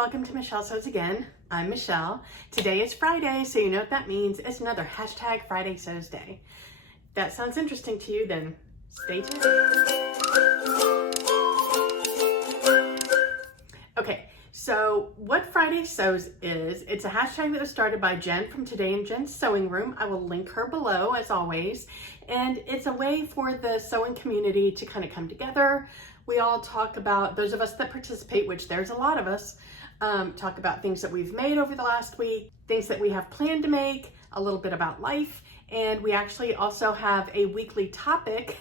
welcome to Michelle Sews Again. I'm Michelle. Today is Friday, so you know what that means. It's another hashtag Friday Sews Day. If that sounds interesting to you, then stay tuned. Okay, so what Friday Sews is, it's a hashtag that was started by Jen from Today in Jen's Sewing Room. I will link her below as always. And it's a way for the sewing community to kind of come together. We all talk about, those of us that participate, which there's a lot of us, talk about things that we've made over the last week, things that we have planned to make, a little bit about life, and we actually also have a weekly topic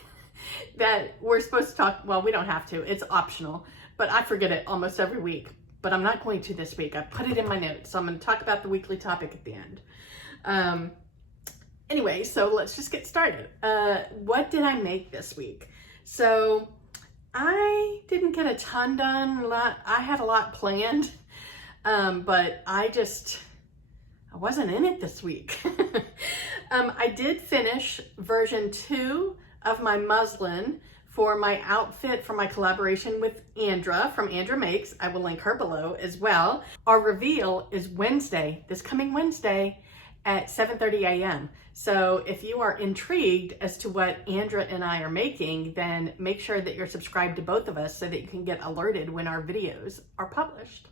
that we're supposed to talk, well, we don't have to, it's optional, but I forget it almost every week, but I'm not going to this week. I put it in my notes, so I'm going to talk about the weekly topic at the end. Anyway, so let's just get started. What did I make this week? So I didn't get a ton done. I had a lot planned, but I wasn't in it this week. I did finish version 2 of my muslin for my outfit for my collaboration with Andra from Andra Makes. I will link her below as well. Our reveal is Wednesday, this coming Wednesday at 7:30 a.m. So if you are intrigued as to what Andra and I are making, then make sure that you're subscribed to both of us so that you can get alerted when our videos are published.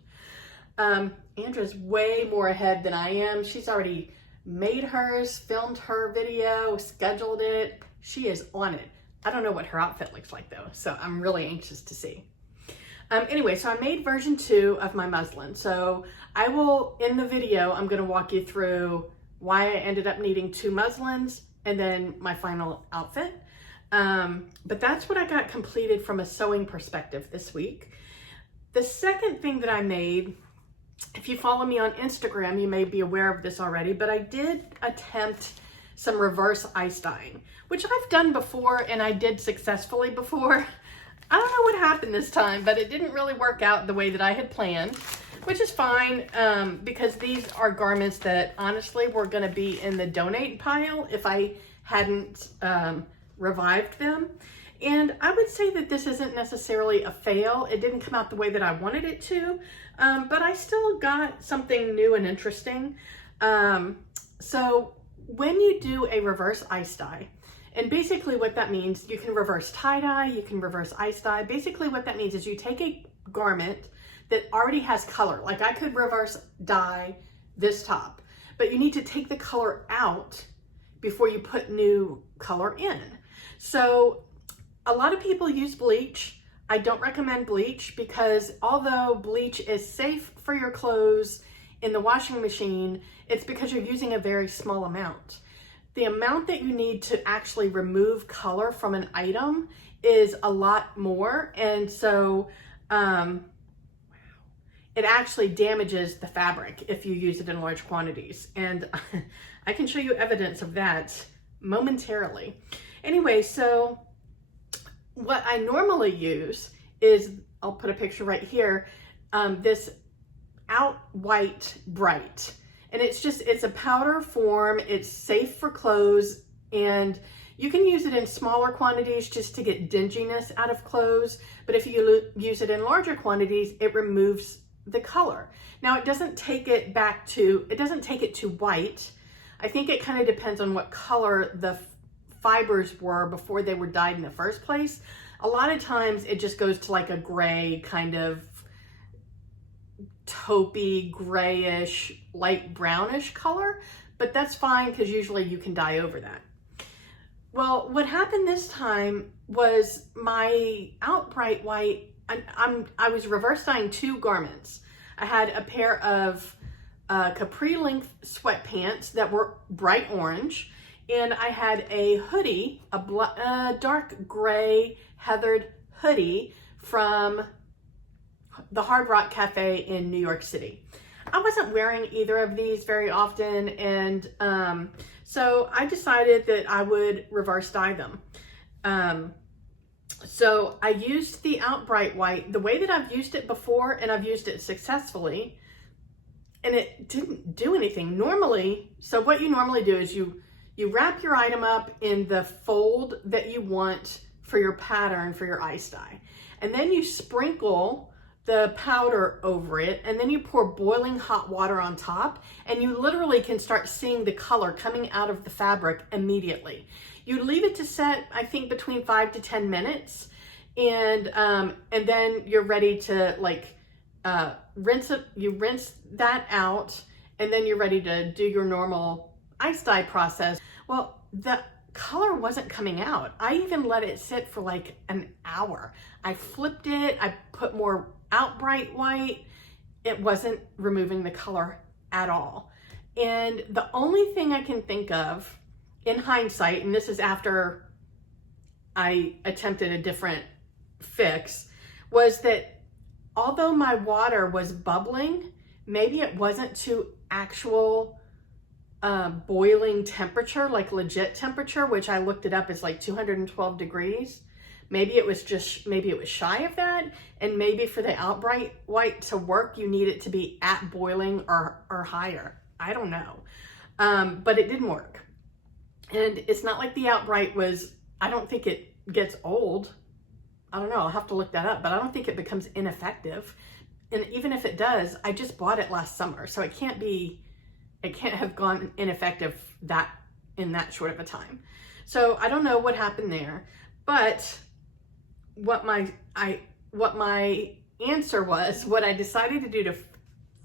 Andra's way more ahead than I am. She's already made hers, filmed her video, scheduled it. She is on it. I don't know what her outfit looks like though, so I'm really anxious to see. Anyway, so I made version 2 of my muslin. So I will, in the video, I'm gonna walk you through why I ended up needing 2 muslins and then my final outfit. But that's what I got completed from a sewing perspective this week. The second thing that I made, if you follow me on Instagram, you may be aware of this already, but I did attempt some reverse ice dyeing, which I've done before and I did successfully before. I don't know what happened this time, but it didn't really work out the way that I had planned, which is fine because these are garments that honestly were going to be in the donate pile if I hadn't revived them. And I would say that this isn't necessarily a fail. It didn't come out the way that I wanted it to, but I still got something new and interesting. So when you do a reverse ice dye, and basically what that means, you can reverse tie-dye, you can reverse ice dye. Basically what that means is you take a garment that already has color. Like I could reverse dye this top, but you need to take the color out before you put new color in. So a lot of people use bleach. I don't recommend bleach because although bleach is safe for your clothes in the washing machine, it's because you're using a very small amount. The amount that you need to actually remove color from an item is a lot more. And so it actually damages the fabric if you use it in large quantities. And I can show you evidence of that momentarily. Anyway, so what I normally use is, I'll put a picture right here, this WAIWT Bright. And it's a powder form, it's safe for clothes, and you can use it in smaller quantities just to get dinginess out of clothes. But if you use it in larger quantities, it removes the color. Now it doesn't take it to white. I think it kind of depends on what color the fibers were before they were dyed in the first place. A lot of times it just goes to like a gray, kind of taupey, grayish, light brownish color, but that's fine because usually you can dye over that. Well, what happened this time was my outright white, I was reverse dyeing 2 garments. I had a pair of capri length sweatpants that were bright orange, and I had a hoodie, a dark gray heathered hoodie from the Hard Rock Cafe in New York City. I wasn't wearing either of these very often, and so I decided that I would reverse dye them. So I used the Outright White the way that I've used it before, and I've used it successfully, and it didn't do anything. Normally, so what you normally do is you wrap your item up in the fold that you want for your pattern for your ice dye, and then you sprinkle the powder over it, and then you pour boiling hot water on top, and you literally can start seeing the color coming out of the fabric immediately. You leave it to set, I think, between 5 to 10 minutes, and then you're ready to like rinse it. You rinse that out, and then you're ready to do your normal ice dye process. Well, the color wasn't coming out. I even let it sit for like an hour. I flipped it, I put more outright white. It wasn't removing the color at all. And the only thing I can think of in hindsight, and this is after I attempted a different fix, was that although my water was bubbling, maybe it wasn't to actual boiling temperature, like legit temperature, which I looked it up as like 212 degrees. Maybe it was shy of that. And maybe for the outright white to work, you need it to be at boiling or higher. I don't know. But it didn't work. And it's not like the outright was, I don't think it gets old. I don't know, I'll have to look that up, but I don't think it becomes ineffective. And even if it does, I just bought it last summer, so it can't have gone ineffective in that short of a time. So I don't know what happened there, but what my answer was, what I decided to do to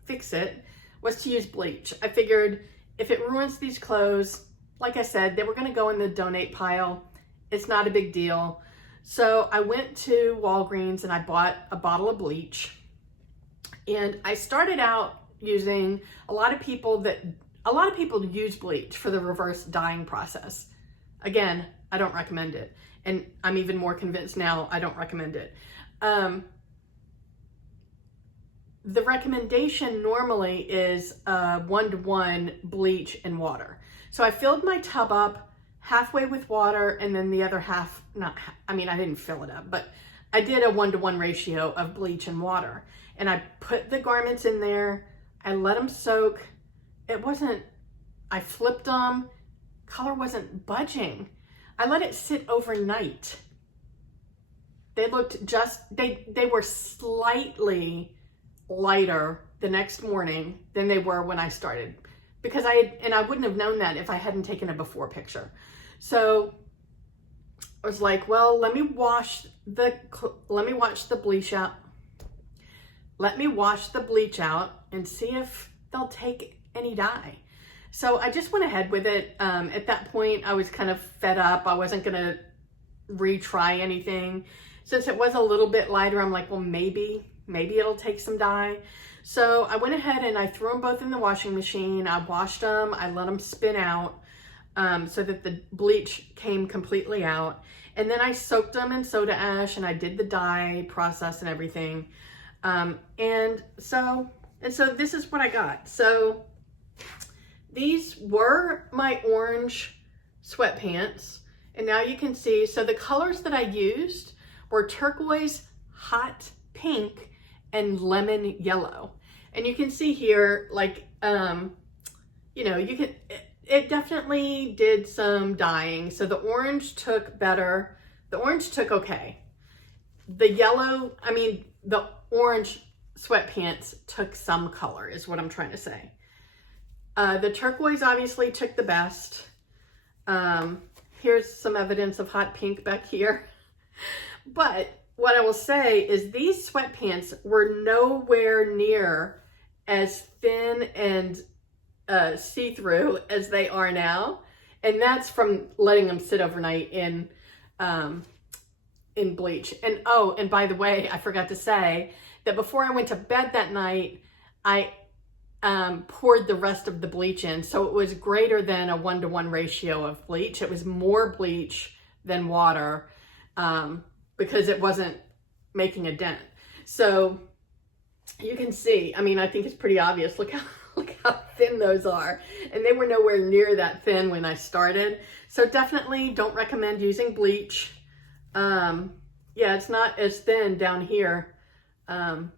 fix it was to use bleach. I figured if it ruins these clothes, like I said, they were gonna go in the donate pile. It's not a big deal. So I went to Walgreens and I bought a bottle of bleach. And I started out using, a lot of people use bleach for the reverse dyeing process. Again, I don't recommend it. And I'm even more convinced now I don't recommend it. The recommendation normally is 1-to-1 bleach and water. So I filled my tub up halfway with water, and then the other half, I didn't fill it up, but I did a 1-to-1 ratio of bleach and water. And I put the garments in there, I let them soak. I flipped them, color wasn't budging. I let it sit overnight. They were slightly lighter the next morning than they were when I started, because I wouldn't have known that if I hadn't taken a before picture. So I was like, well, let me wash the bleach out. Let me wash the bleach out and see if they'll take any dye. So I just went ahead with it. At that point, I was kind of fed up. I wasn't gonna retry anything. Since it was a little bit lighter, I'm like, well, maybe it'll take some dye. So I went ahead and I threw them both in the washing machine. I washed them, I let them spin out so that the bleach came completely out. And then I soaked them in soda ash and I did the dye process and everything. And so this is what I got. So these were my orange sweatpants. And now you can see, so the colors that I used were turquoise, hot pink, and lemon yellow. And you can see here, like, it definitely did some dyeing. So the orange took better. The orange took okay. The orange sweatpants took some color is what I'm trying to say. The turquoise obviously took the best. Here's some evidence of hot pink back here. But what I will say is these sweatpants were nowhere near as thin and see-through as they are now. And that's from letting them sit overnight in bleach. And by the way, I forgot to say that before I went to bed that night, I poured the rest of the bleach in. So it was greater than a 1-to-1 ratio of bleach. It was more bleach than water because it wasn't making a dent. So you can see, I think it's pretty obvious. Look how thin those are. And they were nowhere near that thin when I started. So definitely don't recommend using bleach. Yeah, it's not as thin down here.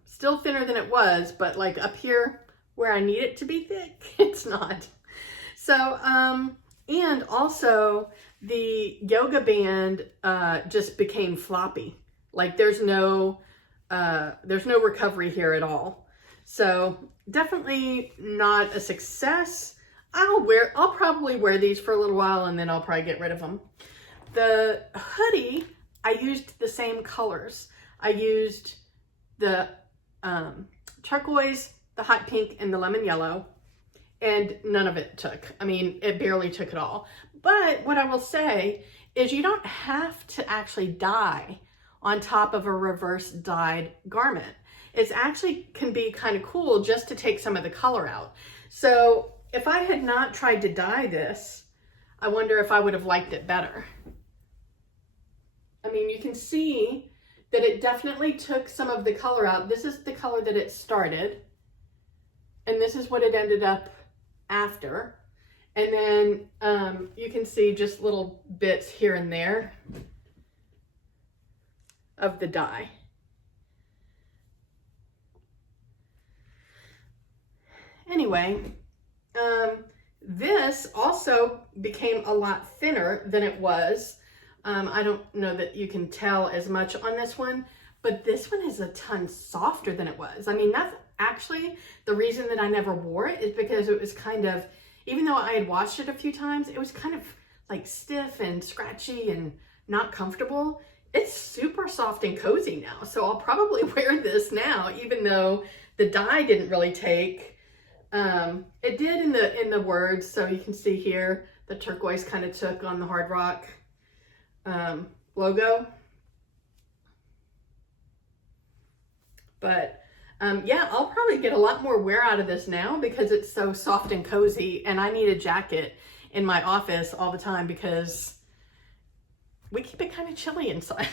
Still thinner than it was, but like up here where I need it to be thick, it's not. So, and also the yoga band just became floppy. Like there's no there's no recovery here at all. So definitely not a success. I'll probably wear these for a little while and then I'll probably get rid of them. The hoodie, I used the same colors. I used the turquoise, the hot pink, and the lemon yellow, and none of it took. I mean, it barely took at all. But what I will say is you don't have to actually dye on top of a reverse dyed garment. It actually can be kind of cool just to take some of the color out. So if I had not tried to dye this, I wonder if I would have liked it better. I mean, you can see that it definitely took some of the color out. This is the color that it started, and this is what it ended up after. And then you can see just little bits here and there of the dye. Anyway, this also became a lot thinner than it was. I don't know that you can tell as much on this one, but this one is a ton softer than it was. I mean, that's actually the reason that I never wore it, is because it was kind of, even though I had washed it a few times, it was kind of like stiff and scratchy and not comfortable. It's super soft and cozy now. So I'll probably wear this now, even though the dye didn't really take. It did in the words. So you can see here, the turquoise kind of took on the Hard Rock logo. But yeah, I'll probably get a lot more wear out of this now because it's so soft and cozy, and I need a jacket in my office all the time because we keep it kind of chilly inside.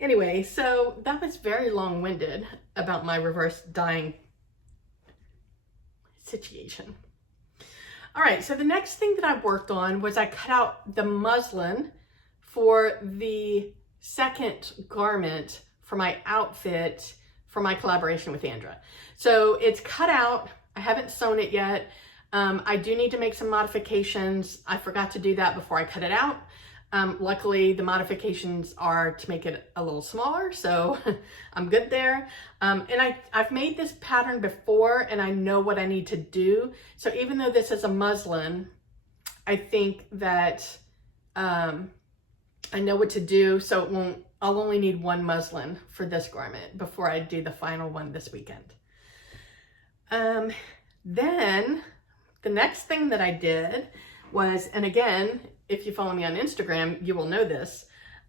Anyway, so that was very long-winded about my reverse dyeing situation. All right, so the next thing that I worked on was I cut out the muslin for the second garment for my outfit for my collaboration with Andra. So it's cut out. I haven't sewn it yet. I do need to make some modifications. I forgot to do that before I cut it out. Luckily, the modifications are to make it a little smaller, so I'm good there. And I've made this pattern before, and I know what I need to do. So even though this is a muslin, I think that I know what to do, so it won't. I'll only need one muslin for this garment before I do the final one this weekend. Then the next thing that I did was, and again, if you follow me on Instagram, you will know this,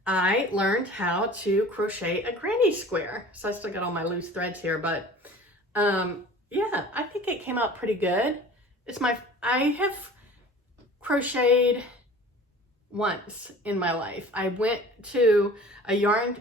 I learned how to crochet a granny square. So I still got all my loose threads here, but yeah, I think it came out pretty good. I have crocheted once in my life. I went to a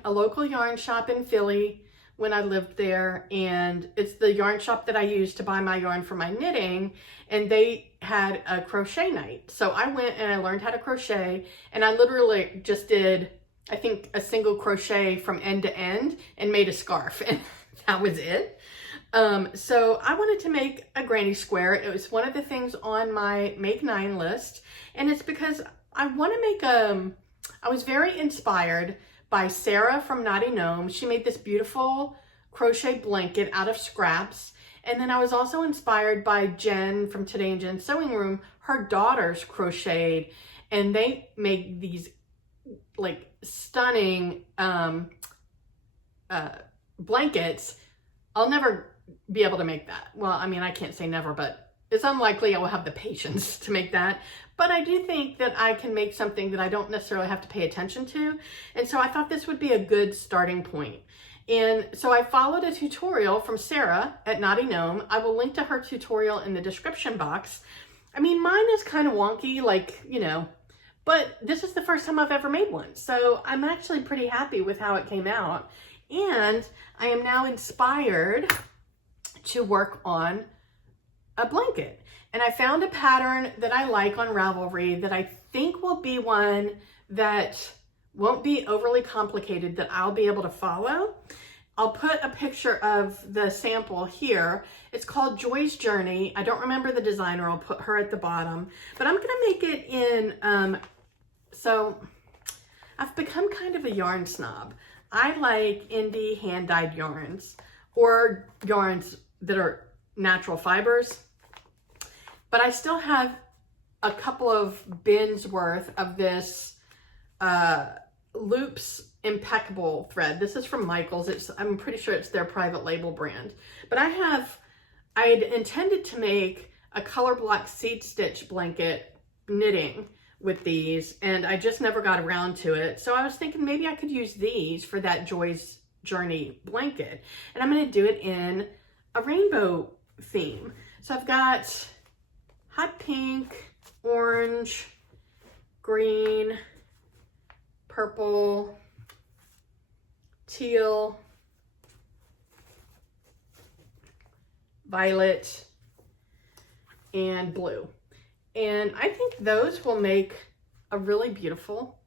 local yarn shop in Philly when I lived there, and it's the yarn shop that I used to buy my yarn for my knitting, and they had a crochet night. So I went and I learned how to crochet, and I literally just did, I think, a single crochet from end to end and made a scarf, and that was it. So I wanted to make a granny square. It was one of the things on my Make 9 list, and it's because I want to make I was very inspired by Sarah from Naughty Gnome. She made this beautiful crochet blanket out of scraps. And then I was also inspired by Jen from Today in Jen's Sewing Room. Her daughters crocheted, and they make these like stunning blankets. I'll never be able to make that. Well, I mean, I can't say never, but it's unlikely I will have the patience to make that. But I do think that I can make something that I don't necessarily have to pay attention to. And so I thought this would be a good starting point. And so I followed a tutorial from Sarah at Naughty Gnome. I will link to her tutorial in the description box. I mean, mine is kind of wonky, like, you know, but this is the first time I've ever made one. So I'm actually pretty happy with how it came out. And I am now inspired to work on a blanket. And I found a pattern that I like on Ravelry that I think will be one that won't be overly complicated, that I'll be able to follow. I'll put a picture of the sample here. It's called Joy's Journey. I don't remember the designer. I'll put her at the bottom. But I'm gonna make it in, so I've become kind of a yarn snob. I like indie hand-dyed yarns or yarns that are natural fibers, but I still have a couple of bins worth of this Loops Impeccable thread. This is from Michaels. I'm pretty sure it's their private label brand. But I had intended to make a color block seed stitch blanket knitting with these, and I just never got around to it. So I was thinking maybe I could use these for that Joy's Journey blanket. And I'm going to do it in a rainbow theme. So I've got hot pink, orange, green, purple, teal, violet, and blue. And I think those will make a really beautiful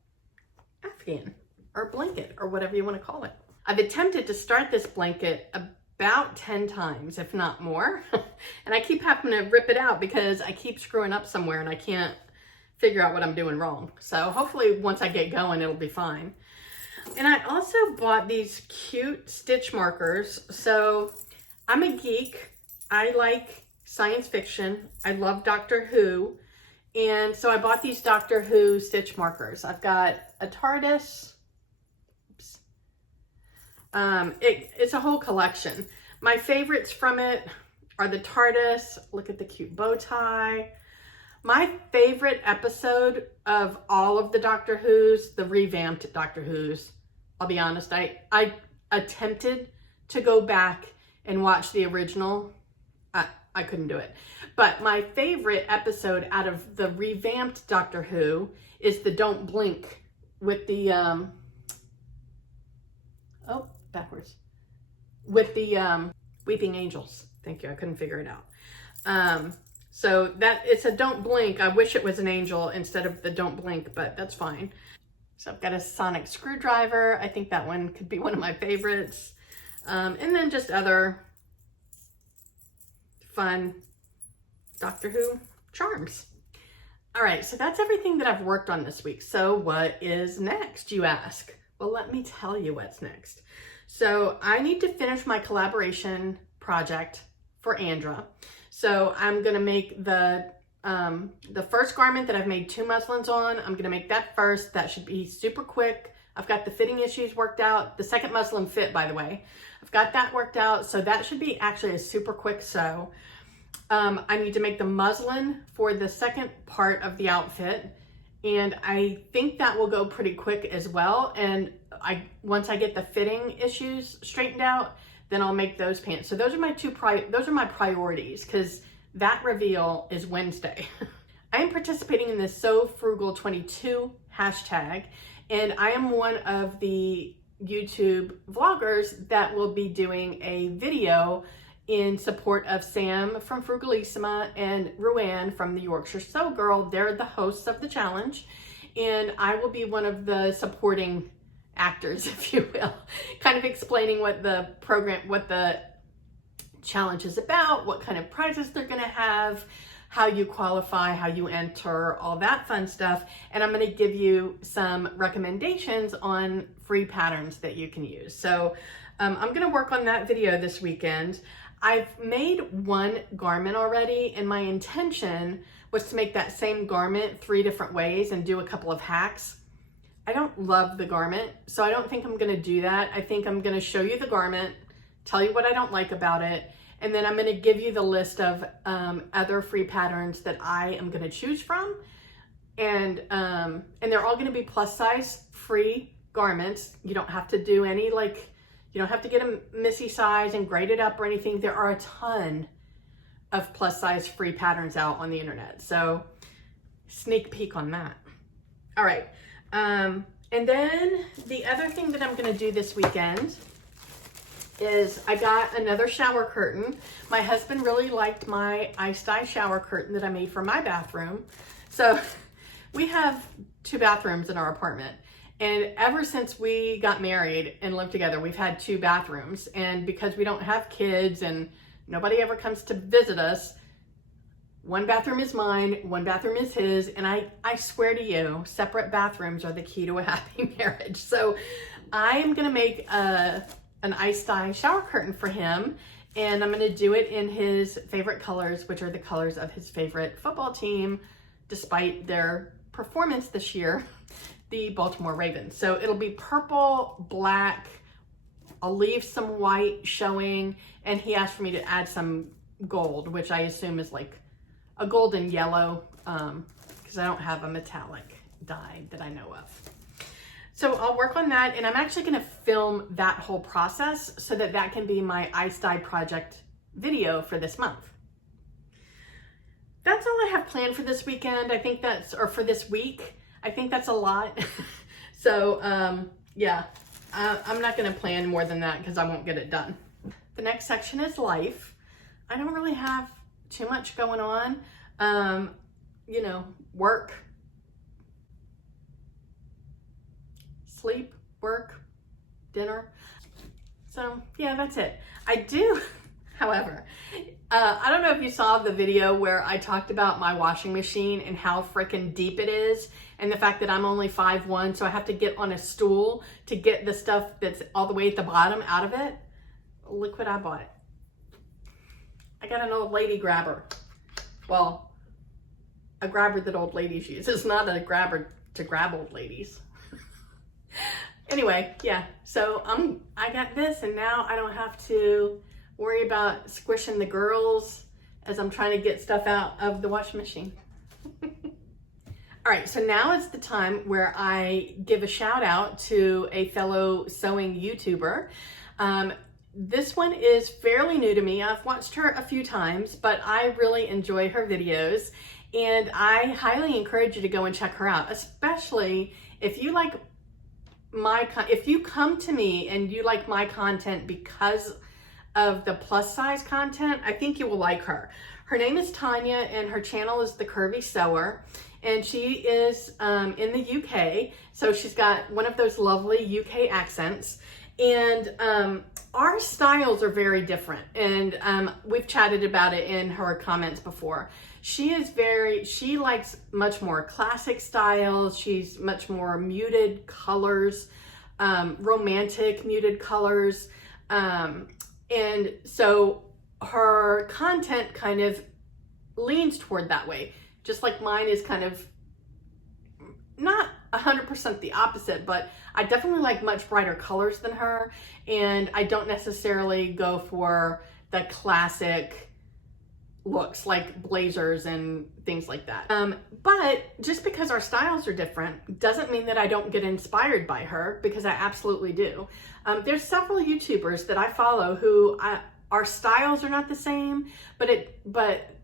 Afghan or blanket or whatever you want to call it. I've attempted to start this blanket about 10 times, if not more. And I keep having to rip it out because I keep screwing up somewhere and I can't figure out what I'm doing wrong. So hopefully once I get going, it'll be fine. And I also bought these cute stitch markers. So I'm a geek. I like science fiction. I love Doctor Who. And so I bought these Doctor Who stitch markers. I've got a TARDIS. Oops. It's a whole collection. My favorites from it are the TARDIS. Look at the cute bow tie. My favorite episode of all of the Doctor Who's, the revamped Doctor Who's, I'll be honest, I attempted to go back and watch the original. I couldn't do it. But my favorite episode out of the revamped Doctor Who is the Don't Blink with the, with the Weeping Angels. Thank you, I couldn't figure it out. So that it's a Don't Blink. I wish it was an angel instead of the Don't Blink, but that's fine. So I've got a sonic screwdriver. I think that one could be one of my favorites. And then just other fun Doctor Who charms. All right, so that's everything that I've worked on this week. So what is next, you ask? Well, let me tell you what's next. So I need to finish my collaboration project for Andra. So I'm gonna make the first garment that I've made 2 muslins on. I'm gonna make that first. That should be super quick. I've got the fitting issues worked out. The second muslin fit, by the way. I've got that worked out. So that should be actually a super quick sew. I need to make the muslin for the second part of the outfit. And I think that will go pretty quick as well. And once I get the fitting issues straightened out, then I'll make those pants. So those are my priorities, because that reveal is Wednesday. I am participating in this So Frugal 22 hashtag, and I am one of the YouTube vloggers that will be doing a video in support of Sam from Frugalissima and Ruanne from the Yorkshire Sew Girl. They're the hosts of the challenge, and I will be one of the supporting actors, if you will, kind of explaining what the challenge is about, what kind of prizes they're going to have, how you qualify, how you enter, all that fun stuff. And I'm going to give you some recommendations on free patterns that you can use. So I'm going to work on that video this weekend. I've made one garment already, and my intention was to make that same garment 3 different ways and do a couple of hacks. I don't love the garment, so I don't think I'm going to do that. I think I'm going to show you the garment, tell you what I don't like about it, and then I'm going to give you the list of other free patterns that I am going to choose from. And they're all going to be plus size free garments. You don't have to do any, you don't have to get a Missy size and grade it up or anything. There are a ton of plus size free patterns out on the internet. So sneak peek on that. All right. And then the other thing that I'm going to do this weekend is I got another shower curtain. My husband really liked my ice dye shower curtain that I made for my bathroom. So we have 2 bathrooms in our apartment. And ever since we got married and lived together, we've had 2 bathrooms. And because we don't have kids and nobody ever comes to visit us, one bathroom is mine, one bathroom is his. And I swear to you, separate bathrooms are the key to a happy marriage. So I am gonna make an ice dye shower curtain for him, and I'm gonna do it in his favorite colors, which are the colors of his favorite football team, despite their performance this year, the Baltimore Ravens. So it'll be purple, black, I'll leave some white showing, and he asked for me to add some gold, which I assume is like a golden yellow, because I don't have a metallic dye that I know of. So I'll work on that, and I'm actually gonna film that whole process so that that can be my ice dye project video for this month. That's all I have planned for this weekend. I think that's, or for this week. I think that's a lot. So yeah, I'm not gonna plan more than that because I won't get it done. The next section is life. I don't really have too much going on. You know, work, sleep, work, dinner. So yeah, that's it. I do, however, I don't know if you saw the video where I talked about my washing machine and how freaking deep it is, and the fact that I'm only 5'1", so I have to get on a stool to get the stuff that's all the way at the bottom out of it. Look what I bought. I got an old lady grabber. Well, a grabber that old ladies use. It's not a grabber to grab old ladies. Anyway, yeah, so I got this, and now I don't have to worry about squishing the girls as I'm trying to get stuff out of the washing machine. All right, so now is the time where I give a shout out to a fellow sewing YouTuber. This one is fairly new to me. I've watched her a few times, but I really enjoy her videos, and I highly encourage you to go and check her out, especially if you like if you come to me and you like my content because of the plus size content, I think you will like her. Her name is Tanya, and her channel is the Curvey Sewer, and she is in the UK, so she's got one of those lovely UK accents, and our styles are very different, and we've chatted about it in her comments before. She likes much more classic styles. She's much more muted colors, romantic muted colors. And so her content kind of leans toward that way, just like mine is kind of not 100% the opposite, but I definitely like much brighter colors than her, and I don't necessarily go for the classic looks like blazers and things like that. But just because our styles are different doesn't mean that I don't get inspired by her, because I absolutely do. There's several YouTubers that I follow who our styles are not the same, but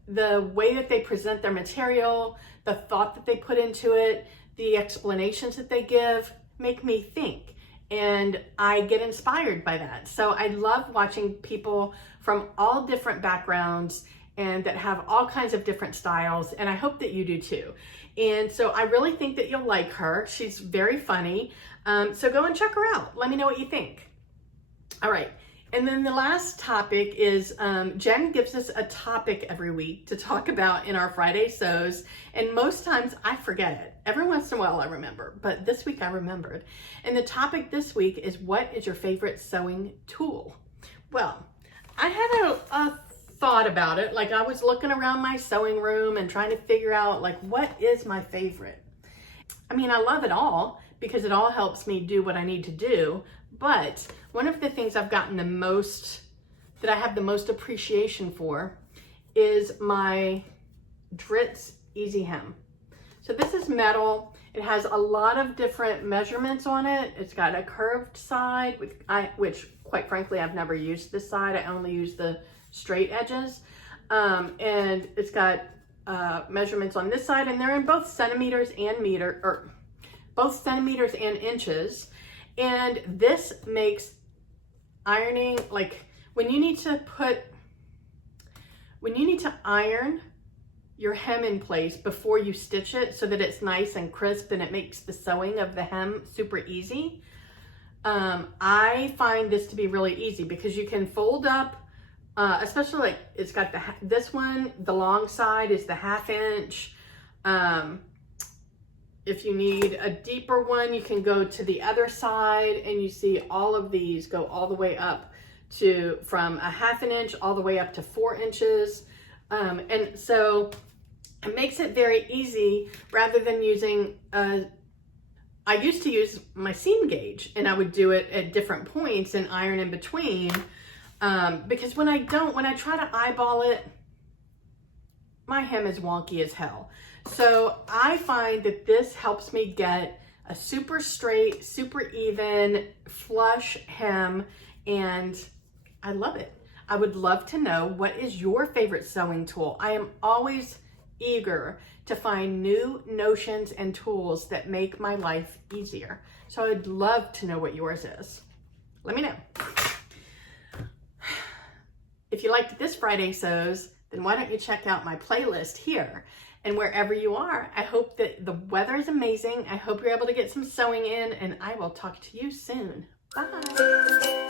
the way that they present their material, the thought that they put into it, the explanations that they give make me think, and I get inspired by that. So I love watching people from all different backgrounds and that have all kinds of different styles, and I hope that you do too. And so I really think that you'll like her. She's very funny. So go and check her out. Let me know what you think. All right. And then the last topic is Jen gives us a topic every week to talk about in our Friday sews, and most times I forget it. Every once in a while I remember, but this week I remembered. And the topic this week is, what is your favorite sewing tool? Well, I had a thought about it. Like, I was looking around my sewing room and trying to figure out, like, what is my favorite? I mean, I love it all because it all helps me do what I need to do. But one of the things I've gotten the most, that I have the most appreciation for, is my Dritz Easy Hem. So this is metal. It has a lot of different measurements on it. It's got a curved side, which quite frankly, I've never used this side. I only use the straight edges. And it's got measurements on this side, and they're in both centimeters and both centimeters and inches. And this makes ironing, like when you need to iron your hem in place before you stitch it so that it's nice and crisp and it makes the sewing of the hem super easy. I find this to be really easy because you can fold up, especially like it's got this one, the long side is the 1/2 inch. if you need a deeper one, you can go to the other side, and you see all of these go all the way up to, from a 1/2 inch all the way up to 4 inches. And so it makes it very easy, rather than using I used to use my seam gauge, and I would do it at different points and iron in between, because when I try to eyeball it, my hem is wonky as hell. So I find that this helps me get a super straight, super even, flush hem, and I love it. I would love to know, what is your favorite sewing tool? I am always eager to find new notions and tools that make my life easier. So I'd love to know what yours is. Let me know. If you liked this Friday Sews, then why don't you check out my playlist here? And wherever you are, I hope that the weather is amazing. I hope you're able to get some sewing in, and I will talk to you soon. Bye.